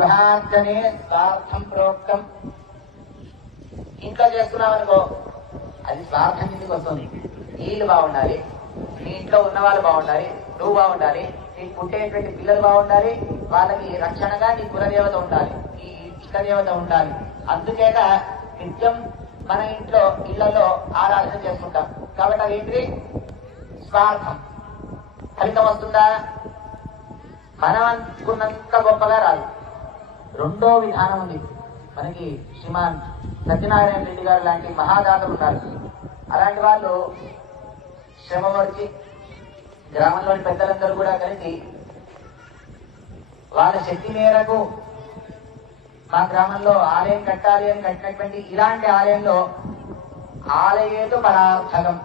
గృహాంతనే స్వార్థం ప్రోక్తం. ఇంట్లో చేసుకున్నావు అనుకో అది స్వార్థం కిందకి వస్తుంది? నీళ్ళు బాగుండాలి నీ ఇంట్లో ఉన్న వాళ్ళు బాగుండాలి నువ్వు బాగుండాలి నీకు పుట్టేటువంటి పిల్లలు బాగుండాలి వాళ్ళకి రక్షణగా నీ కులదేవత ఉండాలి ఈ ఇష్టదేవత ఉండాలి. అందుచేత నిత్యం మన ఇంట్లో ఇళ్ళలో ఆరాధన చేసుకుంటాం. కాబట్టి అదేంటి ఏంటి స్వార్థం. ఫలితం వస్తుందా? మనం అనుకున్నంత గొప్పగా రాదు. రెండో విధానం ఉంది. మనకి శ్రీమాన్ సత్యనారాయణ రెడ్డి గారు లాంటి మహాదాతలు ఉన్నారు అలాంటి వాళ్ళు శ్రమ పడిచి గ్రామంలోని పెద్దలందరూ కూడా కలిసి వాళ్ళ శక్తి మేరకు మా గ్రామంలో ఆలయం కట్టాలి అని కట్టినటువంటి ఇలాంటి ఆలయంలో ఆలయేతో పరార్థకం.